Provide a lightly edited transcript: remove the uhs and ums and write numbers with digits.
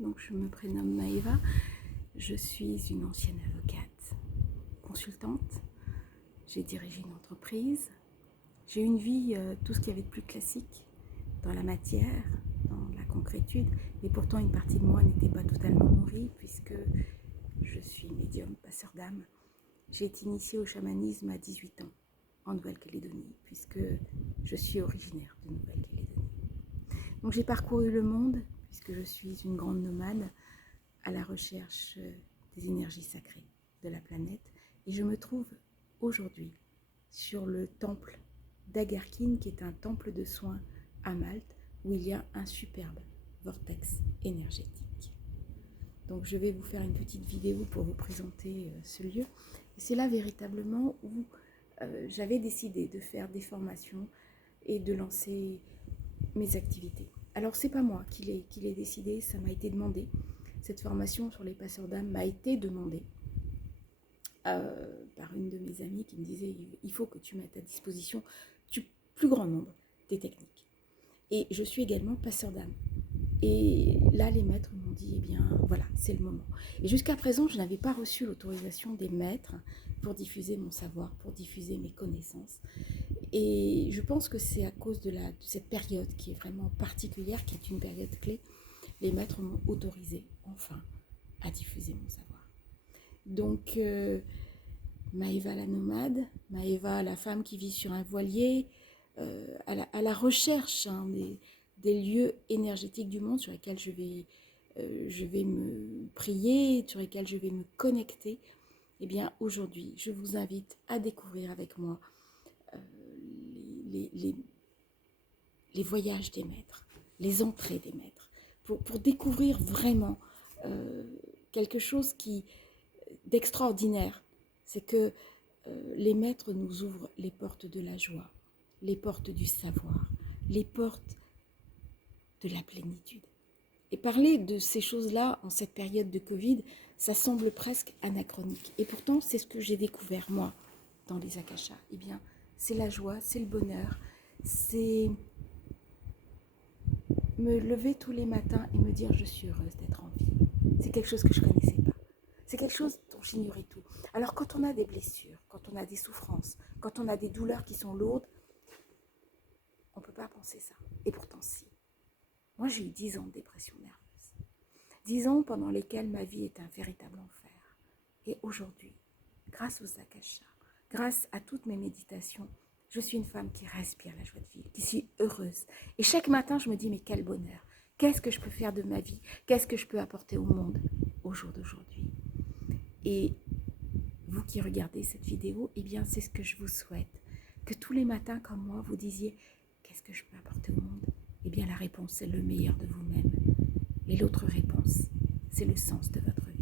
Donc je me prénomme Maëva, je suis une ancienne avocate, consultante, j'ai dirigé une entreprise, j'ai eu une vie, tout ce qu'il y avait de plus classique dans la matière, dans la concrétude, et pourtant une partie de moi n'était pas totalement nourrie puisque je suis médium, passeur d'âme. J'ai été initiée au chamanisme à 18 ans en Nouvelle-Calédonie puisque je suis originaire de Nouvelle-Calédonie. Donc j'ai parcouru le monde puisque je suis une grande nomade à la recherche des énergies sacrées de la planète et je me trouve aujourd'hui sur le temple d'Agarkin qui est un temple de soins à Malte où il y a un superbe vortex énergétique. Donc je vais vous faire une petite vidéo pour vous présenter ce lieu. Et c'est là véritablement où j'avais décidé de faire des formations et de lancer mes activités. Alors c'est pas moi qui l'ai décidé, ça m'a été demandé. Cette formation sur les passeurs d'âme m'a été demandée par une de mes amies qui me disait il faut que tu mettes à disposition du plus grand nombre des techniques. Et je suis également passeur d'âme. Et là, les maîtres m'ont dit, eh bien, voilà, c'est le moment. Et jusqu'à présent, je n'avais pas reçu l'autorisation des maîtres pour diffuser mon savoir, pour diffuser mes connaissances. Et je pense que c'est à cause de cette période qui est vraiment particulière, qui est une période clé. Les maîtres m'ont autorisé, enfin, à diffuser mon savoir. Donc, Maëva la nomade, Maëva la femme qui vit sur un voilier, à la recherche des lieux énergétiques du monde sur lesquels je vais me prier, sur lesquels je vais me connecter. Eh bien, aujourd'hui, je vous invite à découvrir avec moi les voyages des maîtres, les entrées des maîtres, pour découvrir vraiment quelque chose d'extraordinaire. C'est que les maîtres nous ouvrent les portes de la joie, les portes du savoir, les portes de la plénitude. Et parler de ces choses-là en cette période de Covid, ça semble presque anachronique. Et pourtant, c'est ce que j'ai découvert, moi, dans les akashas. Eh bien, c'est la joie, c'est le bonheur, c'est me lever tous les matins et me dire je suis heureuse d'être en vie. C'est quelque chose que je ne connaissais pas. C'est quelque chose dont j'ignorais tout. Alors quand on a des blessures, quand on a des souffrances, quand on a des douleurs qui sont lourdes, on ne peut pas penser ça. Et pourtant si. Moi j'ai eu 10 ans de dépression nerveuse. 10 ans pendant lesquels ma vie est un véritable enfer. Et aujourd'hui, grâce aux akashas, grâce à toutes mes méditations, je suis une femme qui respire la joie de vivre, qui suis heureuse. Et chaque matin, je me dis, mais quel bonheur. Qu'est-ce que je peux faire de ma vie? Qu'est-ce que je peux apporter au monde au jour d'aujourd'hui? Et vous qui regardez cette vidéo, eh bien, c'est ce que je vous souhaite. Que tous les matins, comme moi, vous disiez, qu'est-ce que je peux apporter au monde? Eh bien, la réponse, c'est le meilleur de vous-même. Et l'autre réponse, c'est le sens de votre vie.